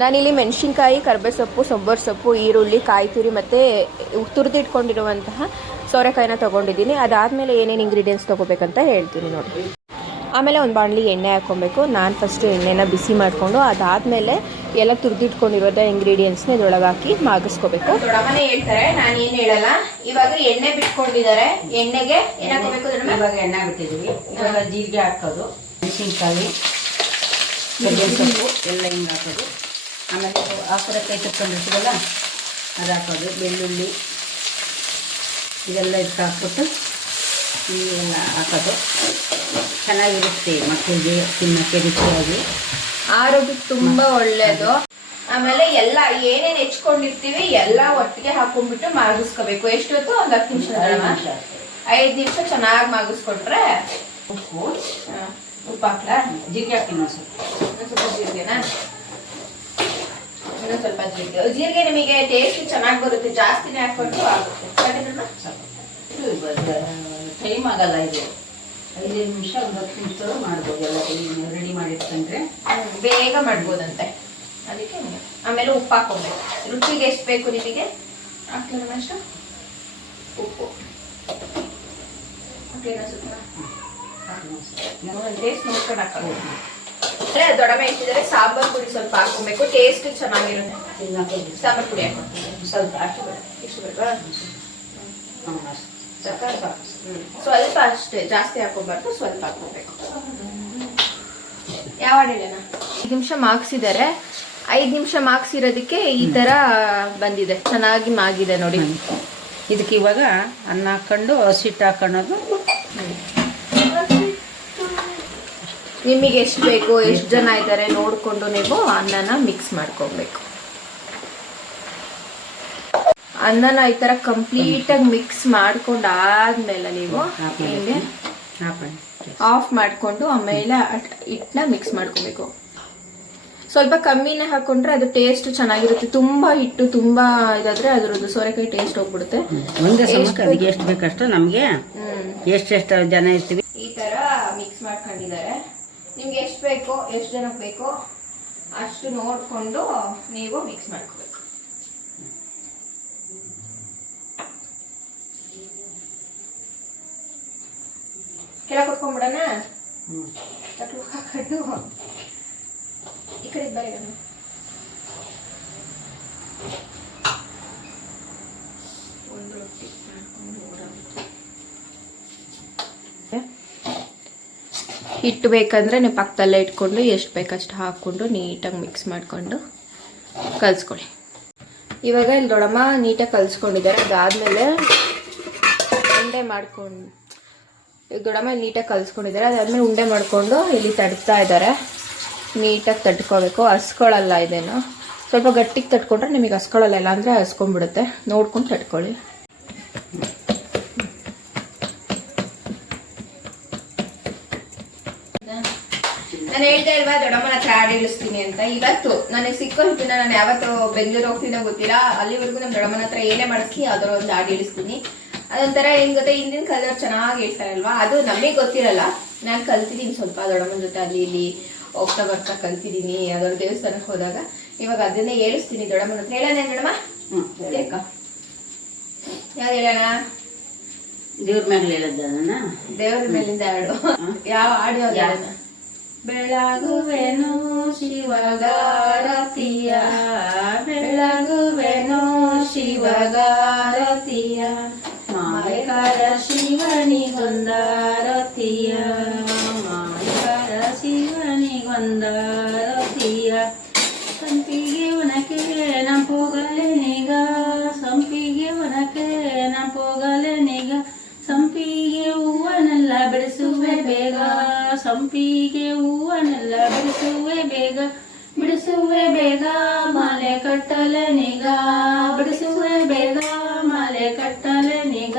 ನಾನಿಲ್ಲಿ ಮೆಣಸಿನ್ಕಾಯಿ ಕರ್ಬೇ ಸೊಪ್ಪು ಸೊಬ್ಬರ್ ಸೊಪ್ಪು ಈರುಳ್ಳಿ ಕಾಯಿ ತುರಿ ಮತ್ತು ತುರಿದಿಟ್ಕೊಂಡಿರುವಂತಹ ಸೋರೆಕಾಯಿನ ತೊಗೊಂಡಿದ್ದೀನಿ. ಅದಾದಮೇಲೆ ಏನೇನು ಇಂಗ್ರೀಡಿಯೆಂಟ್ಸ್ ತೊಗೋಬೇಕಂತ ಹೇಳ್ತೀನಿ ನೋಡಿ. ಆಮೇಲೆ ಒಂದು ಬಾಣಲಿ ಎಣ್ಣೆ ಹಾಕ್ಕೊಬೇಕು. ನಾನು ಫಸ್ಟು ಎಣ್ಣೆನ ಬಿಸಿ ಮಾಡಿಕೊಂಡು ಅದಾದಮೇಲೆ ಎಲ್ಲ ತುರಿದಿಟ್ಕೊಂಡಿರೋದ ಇಂಗ್ರೀಡಿಯೆಂಟ್ಸ್ನ ಇದ್ರೊಳಗೆ ಹಾಕಿ ಮಾಗಿಸ್ಕೋಬೇಕು. ದೊಡ್ಡಮ್ಮನೇ ಹೇಳ್ತಾರೆ ನಾನು ಏನು ಹೇಳಲ್ಲ. ಇವಾಗ ಎಣ್ಣೆ ಬಿಟ್ಕೊಂಡಿದ್ದಾರೆ. ಎಣ್ಣೆಗೆ ಏನು ಹಾಕೋಬೇಕು ಇವಾಗ ಎಣ್ಣೆ ಬಿಟ್ಟಿದ್ದೀವಿ ಇವಾಗ ಜೀರಿಗೆ ಹಾಕೋದು. ಮೆಣಸಿನ್ಕಾಯಿ ಸೊಪ್ಪು ಎಲ್ಲ ಹಿಂಗೆ ಹಾಕೋದು. ಆಮೇಲೆ ಆಸರಕಾಯಿ ತಕ್ಕೊಂಡಿರ್ತೀವಲ್ಲ ಅದು ಹಾಕೋದು. ಬೆಳ್ಳುಳ್ಳಿ ಇದೆಲ್ಲ ಇದಕ್ಕೆ ಹಾಕ್ಬಿಟ್ಟು ಇವೆಲ್ಲ ಹಾಕೋದು. ಚೆನ್ನಾಗಿರುತ್ತೆ ಮಕ್ಕಳಿಗೆ ತಿನ್ನೋಕ್ಕೆ ರುಚಿಯಾಗಿ. ಆರೋಗ್ಯಕ್ಕೆ ತುಂಬ ಒಳ್ಳೆಯದು ಆಮೇಲೆ ಎಲ್ಲ ಏನೇನು ಹೆಚ್ಕೊಂಡಿರ್ತೀವಿ ಎಲ್ಲ ಒಟ್ಟಿಗೆ ಹಾಕೊಂಡ್ಬಿಟ್ಟು ಮಾಗಿಸ್ಕೋಬೇಕು ಎಷ್ಟು ಹೊತ್ತು ಒಂದು ಹತ್ತು ನಿಮಿಷ ಐದು ನಿಮಿಷ ಚೆನ್ನಾಗಿ ಮಾಗಿಸ್ಕೊಟ್ರೆ ಉಪ್ಪು ಉಪ್ಪು ಹಾಕ್ಲಾ ಜೀರಿಗೆ ಹಾಕಿ ಸ್ವಲ್ಪ ಸ್ವಲ್ಪ ಜೀರಿಗೆನಾ? ಇನ್ನೊಂದ್ ಸ್ವಲ್ಪ ಜೀರಿಗೆ ಜೀರಿಗೆ ನಿಮಗೆ ಟೇಸ್ಟ್ ಚೆನ್ನಾಗಿ ಬರುತ್ತೆ ಜಾಸ್ತಿನೇ ಹಾಕೊಂಡು ಆಗುತ್ತೆ. ಟೈಮ್ ಆಗಲ್ಲ ಇದು. ಐದು ನಿಮಿಷ ಒಂದು ಹತ್ತು ನಿಮಿಷದೊಳಗೆ ಮಾಡ್ಬೋದು ಎಲ್ಲ ರೆಡಿ ಮಾಡಿಟ್ಕೊಂಡ್ರೆ. ಬೇಗ ಮಾಡ್ಬೋದಂತೆ. ಅದಕ್ಕೆ. ಆಮೇಲೆ ಉಪ್ಪು ಹಾಕೊಬೇಕು ರುಚಿಗೆ ಎಷ್ಟು ಬೇಕು ನಿಮಗೆ? ಹಾಕ್ಲಿಲ್ಲ ಅಷ್ಟು ಉಪ್ಪು. ಹಾಕ್ಲಿಲ್ಲ ಸುತ್ತ ಟೇಸ್ಟ್ ನೋಡ್ಕೊಂಡು ಹಾಕೋದು ಅಂದ್ರೆ ದೊಡಮೆ ಇಟ್ಟಿದ್ದಾರೆ. ಸಾಂಬಾರ್ ಪುಡಿ ಸ್ವಲ್ಪ ಹಾಕೊಬೇಕು ಟೇಸ್ಟ್ ಚೆನ್ನಾಗಿರುತ್ತೆ. ಸಾಂಬಾರ್ ಪುಡಿ ಹಾಕೋಬೇಕು ಸ್ವಲ್ಪ ಇಷ್ಟು ಬೇಕಾ ಸಾಕಾ? ಸ್ವಲ್ಪ ಅಷ್ಟೇ. ಜಾಸ್ತಿ ಹಾಕೋಬಾರ್ದು ಸ್ವಲ್ಪ ಹಾಕೋಬೇಕು ಯಾವ ಐದು ನಿಮಿಷ ಮಾರ್ಕ್ಸಿದ್ದಾರೆ ಐದು ನಿಮಿಷ ಮಾರ್ಕ್ಸ್ ಇರೋದಕ್ಕೆ ಈ ತರ ಬಂದಿದೆ. ಚೆನ್ನಾಗಿ ಮಾಗಿದೆ ನೋಡಿ. ಇದಕ್ಕೆ ಇವಾಗ ಅನ್ನ ಹಾಕೊಂಡು ಹಸಿಟ್ಟು ಹಾಕೊಳ್ಳೋದು. ನಿಮಗೆ ಎಷ್ಟು ಬೇಕು ಎಷ್ಟು ಜನ ಇದ್ದಾರೆ ನೋಡಿಕೊಂಡು ನೀವು ಅನ್ನನ ಮಿಕ್ಸ್ ಮಾಡ್ಕೊಬೇಕು. ಅನ್ನನ ಈ ತರ ಕಂಪ್ಲೀಟ್ ಆಗಿ ಮಿಕ್ಸ್ ಮಾಡ್ಕೊಂಡಾದ್ಮೇಲೆ ನೀವು ಹಿಂಗೆ ಹಾಕೊಂಡು ಆಫ್ ಮಾಡಿಕೊಂಡು ಆಮೇಲೆ ಹಿಟ್ಟನ್ನ ಮಿಕ್ಸ್ ಮಾಡ್ಕೋಬೇಕು. ಸ್ವಲ್ಪ ಕಮ್ಮಿನೇ ಹಾಕೊಂಡ್ರೆ ಅದು ಟೇಸ್ಟ್ ಚೆನ್ನಾಗಿರುತ್ತೆ. ತುಂಬಾ ಹಿಟ್ಟು ತುಂಬಾ ಇದಾದ್ರೆ ಅದ್ರದ್ದು ಸೋರೆಕಾಯಿ ಟೇಸ್ಟ್ ಹೋಗ್ಬಿಡುತ್ತೆ. ಒಂದೇ ಸಮಕ್ಕೆ ಅದಕ್ಕೆ ಎಷ್ಟು ಬೇಕಷ್ಟು ನಮಗೆ ಎಷ್ಟು ಎಷ್ಟೆಷ್ಟು ಜನ ಇರ್ತೀವಿ. ಈ ತರ ಮಿಕ್ಸ್ ಮಾಡ್ಕೊಂಡಿದ್ದಾರೆ. ನಿಮ್ಗೆ ಎಷ್ಟು ಬೇಕೋ ಎಷ್ಟು ಜನಕ್ಕೆ ಬೇಕೋ ಅಷ್ಟು ನೋಡಿಕೊಂಡು ನೀವು ಮಿಕ್ಸ್ ಮಾಡ್ಕೋಬೇಕು. ಕೆಳಗೆ ಕುತ್ಕೊಂಡ್ಬಿಡೋಣ? ಚಕ್ಲು ಹಾಕೊಂಡು. ಈ ಕಡೆ ಬರೀ ಒಂದು ರೊಟ್ಟಿ ಮಾಡ್ಕೊಂಡು ಓಡಾಡ್ಬಿಟ್ಟು. ಹಿಟ್ಟು ಬೇಕಂದ್ರೆ ನೀವು ಪಕ್ಕದಲ್ಲೇ ಇಟ್ಕೊಂಡು ಎಷ್ಟು ಬೇಕಷ್ಟು ಹಾಕ್ಕೊಂಡು ನೀಟಾಗಿ ಮಿಕ್ಸ್ ಮಾಡಿಕೊಂಡು ಕಲಿಸ್ಕೊಳ್ಳಿ. ಇವಾಗ ಇಲ್ಲಿ ದೊಡ್ಡಮ್ಮ ನೀಟಾಗಿ ಕಲಿಸ್ಕೊಂಡಿದ್ದಾರೆ. ಅದಾದಮೇಲೆ ಉಂಡೆ ಮಾಡ್ಕೊಂಡು ಈಗ ದೊಡ್ಡಮ್ಮ ನೀಟಾಗಿ ಕಲಿಸ್ಕೊಂಡಿದ್ದಾರೆ. ಅದಾದಮೇಲೆ ಉಂಡೆ ಮಾಡಿಕೊಂಡು ಇಲ್ಲಿ ತಡ್ತಾ ಇದ್ದಾರೆ. ನೀಟಾಗಿ ತಟ್ಕೋಬೇಕು ಹಸ್ಕೊಳ್ಳಲ್ಲ ಇದೇನು. ಸ್ವಲ್ಪ ಗಟ್ಟಿಗೆ ತಟ್ಕೊಂಡ್ರೆ ನಿಮಗೆ ಹಸ್ಕೊಳ್ಳಲ್ಲ, ಇಲ್ಲಾಂದರೆ ಹಸ್ಕೊಂಡ್ಬಿಡುತ್ತೆ. ನೋಡ್ಕೊಂಡು ತಟ್ಕೊಳ್ಳಿ ನಾನು ಹೇಳ್ತಾ ಇಲ್ವಾ ದೊಡ್ಡಮ್ಮನ ಹತ್ರ ಹಾಡು ಇಳಿಸ್ತೀನಿ ಅಂತ. ಇವತ್ತು ನನಗೆ ಸಿಕ್ಕೋ ಹಿಟ್ಟಿನ ನಾನು ಯಾವತ್ತು ಬೆಂಗಳೂರು ಹೋಗ್ತೀನೋ ಗೊತ್ತಿಲ್ಲ. ಅಲ್ಲಿವರೆಗೂ ನಮ್ಮ ದೊಡ್ಡಮ್ಮನ ಹತ್ರ ಏನೇ ಮಾಡಿಸ್ಲಿ ಅದರ ಒಂದು ಹಾಡು ಇಳಿಸ್ತೀನಿ. ಅದೊಂಥರ ಏನ್ ಗೊತ್ತಾ ಹಿಂದಿನ ಕಾಲದವ್ರು ಚೆನ್ನಾಗಿ ಹೇಳ್ತಾರಲ್ವಾ? ಅದು ನಮಗೆ ಗೊತ್ತಿರಲ್ಲ. ನಾನು ಕಲ್ತಿದ್ದೀನಿ ಸ್ವಲ್ಪ ದೊಡ್ಡಮ್ಮನ ಜೊತೆ ಅಲ್ಲಿ ಇಲ್ಲಿ ಹೋಗ್ತಾ ಬರ್ತಾ ಕಲ್ತಿದ್ದೀನಿ ಯಾವ್ದಾದ್ರು ದೇವಸ್ಥಾನಕ್ಕೆ ಹೋದಾಗ. ಇವಾಗ ಅದನ್ನೇ ಹೇಳಿಸ್ತೀನಿ ದೊಡ್ಡಮ್ಮನ ಹತ್ರ. ಹೇಳೋಣ ದೊಡ್ಡಮ್ಮ? ಯಾವ್ದು ಹೇಳೋಣ ದೇವ್ರ ಮೇಲೆ ಹೇಳದ ದೇವರ ಮೇಲಿಂದ ಹಾಡು ಯಾವ ಹಾಡು ಯಾವ್ದು ಬೆಳಗುವೆನು ಶಿವಗಾರತಿಯ. ಬೆಳಗುವೆನು ಶಿವಗಾರತಿಯ. ಮಾಯಕಾರ ಶಿವನಿಗೊಂದಾರತಿಯ ಮಾಯಕಾರ ಶಿವನಿಗೊಂದಾರತಿಯ ಸಂಪಿಗೆ ಹೂವನೆಲ್ಲ ಬಿಡಿಸುವೆ ಬೇಗ ಬಿಡಿಸುವೆ ಬೇಗ, ಮಾಲೆ ಕಟ್ಟಲೆ ನಿಗ. ಬಿಡಿಸುವೆ ಬೇಗ, ಮಾಲೆ ಕಟ್ಟಲೆ ನಿಗ.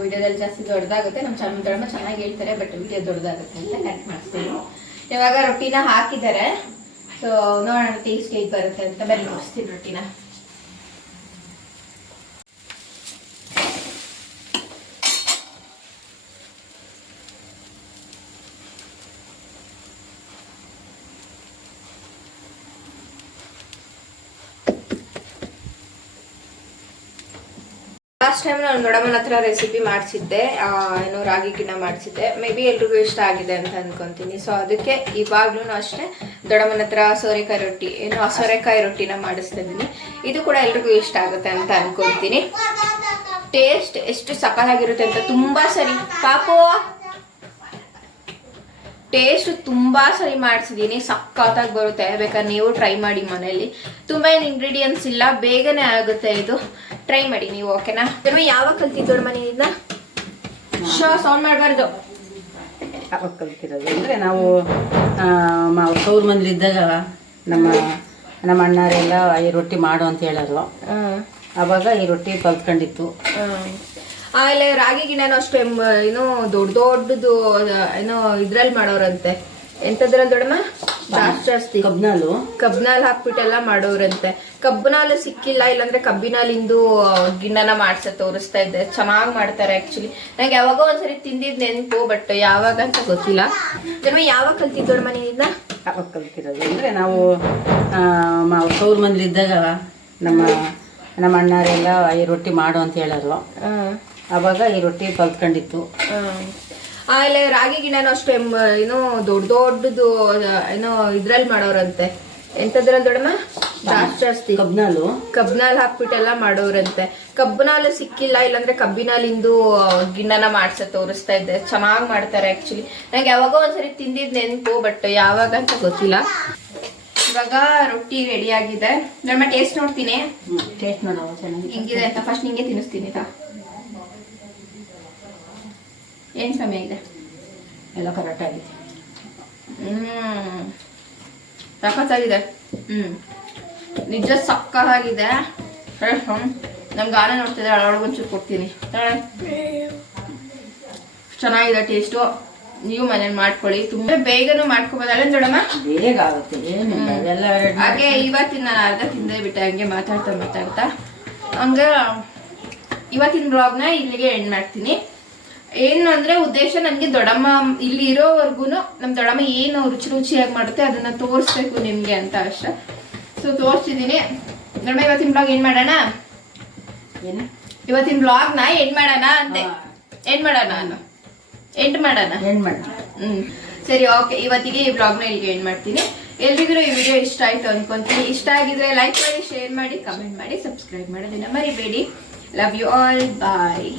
ವಿಡಿಯೋದಲ್ಲಿ ಜಾಸ್ತಿ ದೊಡ್ಡದಾಗುತ್ತೆ, ನಮ್ಮ ಚಂದ ದೊಡ್ಡಮ್ಮ ಚೆನ್ನಾಗಿ ಹೇಳ್ತಾರೆ, ಬಟ್ ವಿಡಿಯೋ ದೊಡ್ಡದಾಗುತ್ತೆ ಅಂತ ಕಟ್ ಮಾಡಿಸ್ತೀನಿ ಇವಾಗ ರೊಟ್ಟಿನ ಹಾಕಿದ್ದಾರೆ. ಸೊ ನೋಡೋಣ ಟೇಸ್ಟ್ ಹೇಗೆ ಬರುತ್ತೆ ಅಂತ. ಬೆಲ್ಲ ನೋಡಿಸ್ತೀನಿ ರೊಟ್ಟಿನ. ಲಾಸ್ಟ್ ಟೈಮ್ ನಾನು ದೊಡ್ಡಮ್ಮನ ಹತ್ರ ರೆಸಿಪಿ ಮಾಡಿಸಿದ್ದೆ ಏನು ರಾಗಿ ಗಿಣ್ಣ ಮಾಡಿಸಿದ್ದೆ. ಮೇ ಬಿ ಎಲ್ರಿಗೂ ಇಷ್ಟ ಆಗಿದೆ ಅಂತ ಅಂದ್ಕೊತೀನಿ ಸೊ ಅದಕ್ಕೆ ಇವಾಗ್ಲೂ ಅಷ್ಟೇ ದೊಡ್ಡಮ್ಮನ ಹತ್ರ ಸೋರೆಕಾಯಿ ರೊಟ್ಟಿ, ಏನು ಸೋರೆಕಾಯಿ ರೊಟ್ಟಿನ ಮಾಡಿಸ್ತಾ ಇದ್ದೀನಿ. ಇದು ಕೂಡ ಎಲ್ರಿಗೂ ಇಷ್ಟ ಆಗುತ್ತೆ ಅಂತ ಅನ್ಕೊಂತೀನಿ ಟೇಸ್ಟ್ ಎಷ್ಟು ಸಕಲಾಗಿರುತ್ತೆ ಅಂತ ತುಂಬಾ ಸರಿ. ಪಾಪು! ಟೇಸ್ಟ್ ತುಂಬಾ ಸರಿ ಮಾಡಿಸಿದ್ದೀನಿ ಸಖತ್ತಾಗಿ ಬರುತ್ತೆ. ಬೇಕಾದ್ರೆ ನೀವು ಟ್ರೈ ಮಾಡಿ ಮನೆಯಲ್ಲಿ. ತುಂಬಾ ಏನು ಇಂಗ್ರೀಡಿಯೆಂಟ್ಸ್ ಇಲ್ಲ ಬೇಗನೆ ಆಗುತ್ತೆ ಇದು. ಟ್ರೈ ಮಾಡಿ ನೀವು ಓಕೆನಾ ಯಾವಾಗ ಕಲ್ತಿದ್ದು ಮನೆಯಿಂದ? ಶೋ ಸೌಂಡ್ ಮಾಡಬಾರ್ದು. ಯಾವಾಗ ಕಲ್ತಿರೋದು? ಅಂದರೆ ನಾವು ಸೌರ್ ಮನೇಲಿದ್ದಾಗ ನಮ್ಮ ನಮ್ಮ ಅಣ್ಣಾರೆಲ್ಲ ಈ ರೊಟ್ಟಿ ಮಾಡು ಅಂತ ಹೇಳೋರು. ಆವಾಗ ಈ ರೊಟ್ಟಿ ಕಲ್ತ್ಕೊಂಡಿತ್ತು. ಆಮೇಲೆ ರಾಗಿ ಗಿಣ್ಣನೂ ಅಷ್ಟೇ ಏನು ದೊಡ್ಡ ದೊಡ್ಡದು ಏನೋ ಇದ್ರಲ್ಲಿ ಮಾಡೋರಂತೆ. ಎಂತದ್ರಲ್ಲಿ ದೊಡ್ಡಮ್ಮ? ಜಾಸ್ತಿ ಕಬ್ನಾಲು ಕಬ್ನಾಲ್ ಹಾಕ್ಬಿಟ್ಟೆಲ್ಲ ಮಾಡೋರಂತೆ. ಕಬ್ಬಿನಾಲು ಸಿಕ್ಕಿಲ್ಲ ಇಲ್ಲಾಂದ್ರೆ ಕಬ್ಬಿನಾಲಿಂದು ಗಿಣ್ಣನ ಮಾಡ್ಸ ತೋರಿಸ್ತಾ ಇದ್ದೆ. ಚೆನ್ನಾಗಿ ಮಾಡ್ತಾರೆ ಆಕ್ಚುಲಿ ನಂಗೆ ಯಾವಾಗೋ ಒಂದ್ಸರಿ ತಿಂದಿದ್ ನೆನ್ಪು ಬಟ್ ಯಾವಾಗ ಅಂತ ಗೊತ್ತಿಲ್ಲ. ಜನ್ಮ ಯಾವಾಗ ಕಲ್ತಿದ್ ದೊಡ್ಡ ಮನೆಯಿಂದ ಯಾವಾಗ ಕಲ್ತಿರೋದು? ಅಂದ್ರೆ ನಾವು ತವ್ರ ಇದ್ದಾಗ ನಮ್ಮ ನಮ್ಮ ಅಣ್ಣಾರೆಲ್ಲ ಈ ರೊಟ್ಟಿ ಮಾಡು ಅಂತ ಹೇಳೋರು. ಆವಾಗ ಈ ರೊಟ್ಟಿ ಕಲ್ತ್ಕೊಂಡಿತ್ತು. ಆಮೇಲೆ ರಾಗಿ ಗಿಣ್ಣನೂ ಅಷ್ಟೇ ಮ- ಏನೋ ದೊಡ್ಡ ದೊಡ್ಡದು ಏನೋ ಇದ್ರಲ್ಲಿ ಮಾಡೋರಂತೆ. ಎಂತದ್ರಲ್ಲಿ ದೊಡ್ಡಮ್ಮ? ಜಾಸ್ತಿ ಜಾಸ್ತಿ. ಕಬ್ನಾಲು ಕಬ್ನಾಲ್ ಹಾಕ್ಬಿಟ್ಟೆಲ್ಲ ಮಾಡೋರಂತೆ. ಕಬ್ಬಿನಾಲು ಸಿಕ್ಕಿಲ್ಲ ಇಲ್ಲಾಂದ್ರೆ ಕಬ್ಬಿನಾಲಿಂದು ಗಿಣ್ಣನ ಮಾಡ್ಸ ತೋರಿಸ್ತಾ ಇದ್ದೆ. ಚೆನ್ನಾಗಿ ಮಾಡ್ತಾರೆ ಆಕ್ಚುಲಿ ನಂಗೆ ಯಾವಾಗೋ ಒಂದ್ಸರಿ ತಿಂದಿದ್ ನೆನ್ಪು ಬಟ್ ಯಾವಾಗ ಅಂತ ಗೊತ್ತಿಲ್ಲ. ಇವಾಗ ರೊಟ್ಟಿ ರೆಡಿ ಆಗಿದೆ. ನಮ್ಮ ಟೇಸ್ಟ್ ನೋಡ್ತೀನಿ. ಟೇಸ್ಟ್ ಮಾಡೋ ಚೆನ್ನಾಗಿ ಹೆಂಗಿದೆ ಅಂತ. ಫಸ್ಟ್ ನಿಂಗೆ ತಿನ್ನಿಸ್ತೀನಿ ತಾ. ಏನ್ ಸಮಯ ಇದೆ ಎಲ್ಲ ಕರೆಕ್ಟ್ ಆಗಿದೆ. ಹ್ಮ್. ಸಖತ್ತಾಗಿದೆ ಹ್ಞೂ ನಿಜ ಸಕ್ಕತ್ತಾಗಿದೆ. ನಮ್ ಗಾನೆ ನೋಡ್ತಿದ್ರೆ ಒಂಚೂರು ಕೊಡ್ತೀನಿ. ಚೆನ್ನಾಗಿದೆ ಟೇಸ್ಟು ನೀವು ಮನೇಲಿ ಮಾಡ್ಕೊಳ್ಳಿ. ತುಂಬಾ ಬೇಗನೂ ಮಾಡ್ಕೋಬೋದಲ್ಲ ನೋಡಮ್ಮ ಬೇಗ ಆಗುತ್ತೆ ಹಾಗೆ ಇವತ್ತಿನ ನಾನು ಅರ್ಧ ತಿಂದೇ ಬಿಟ್ಟೆ ಹಂಗೆ ಮಾತಾಡ್ತಾ ಮಾತಾಡ್ತಾ. ಹಂಗ ಇವತ್ತಿನ ಬ್ಲಾಗ್ನ ಇಲ್ಲಿಗೆ ಎಂಡ್ ಮಾಡ್ತೀನಿ. ಏನು ಅಂದ್ರೆ ಉದ್ದೇಶ ನನಗೆ ದೊಡ್ಡಮ್ಮ ಇಲ್ಲಿ ಇರೋವರೆಗೂ ನಮ್ಮ ದೊಡ್ಡಮ್ಮ ಏನು ರುಚಿ ರುಚಿಯಾಗಿ ಮಾಡುತ್ತೆ ಅದನ್ನ ತೋರಿಸ್ಬೇಕು ನಿಮ್ಗೆ ಅಂತ ಅಷ್ಟ. ಸೊ ತೋರಿಸ್ತಿದ್ದೀನಿ ದೊಡ್ಡಮ್ಮ ಇವತ್ತಿನ ಬ್ಲಾಗ್ ಏನ್ ಮಾಡೋಣ? ಏನು? ಇವತ್ತಿನ ಬ್ಲಾಗ್ನ ಎಂಡ್ ಮಾಡೋಣ ಅಂತೆ. ಎಂಡ್ ಮಾಡೋಣ ನಾನು? ಎಂಡ್ ಮಾಡೋಣ? ಎಂಡ್ ಮಾಡ್ತೀನಿ ಹ್ಮ್. ಸರಿ ಓಕೆ. ಇವತ್ತಿಗೆ ಈ ಬ್ಲಾಗ್ನ ಇಲ್ಲಿಗೆ ಎಂಡ್ ಮಾಡ್ತೀನಿ? ಎಲ್ರಿಗೂ ಈ ವಿಡಿಯೋ ಇಷ್ಟ ಆಯ್ತು ಅನ್ಕೊಂತೀನಿ. ಇಷ್ಟ ಆಗಿದ್ರೆ ಲೈಕ್ ಮಾಡಿ ಶೇರ್ ಮಾಡಿ ಕಮೆಂಟ್ ಮಾಡಿ ಸಬ್ಸ್ಕ್ರೈಬ್ ಮಾಡೋದನ್ನ ಮರಿಬೇಡಿ. Love you all bye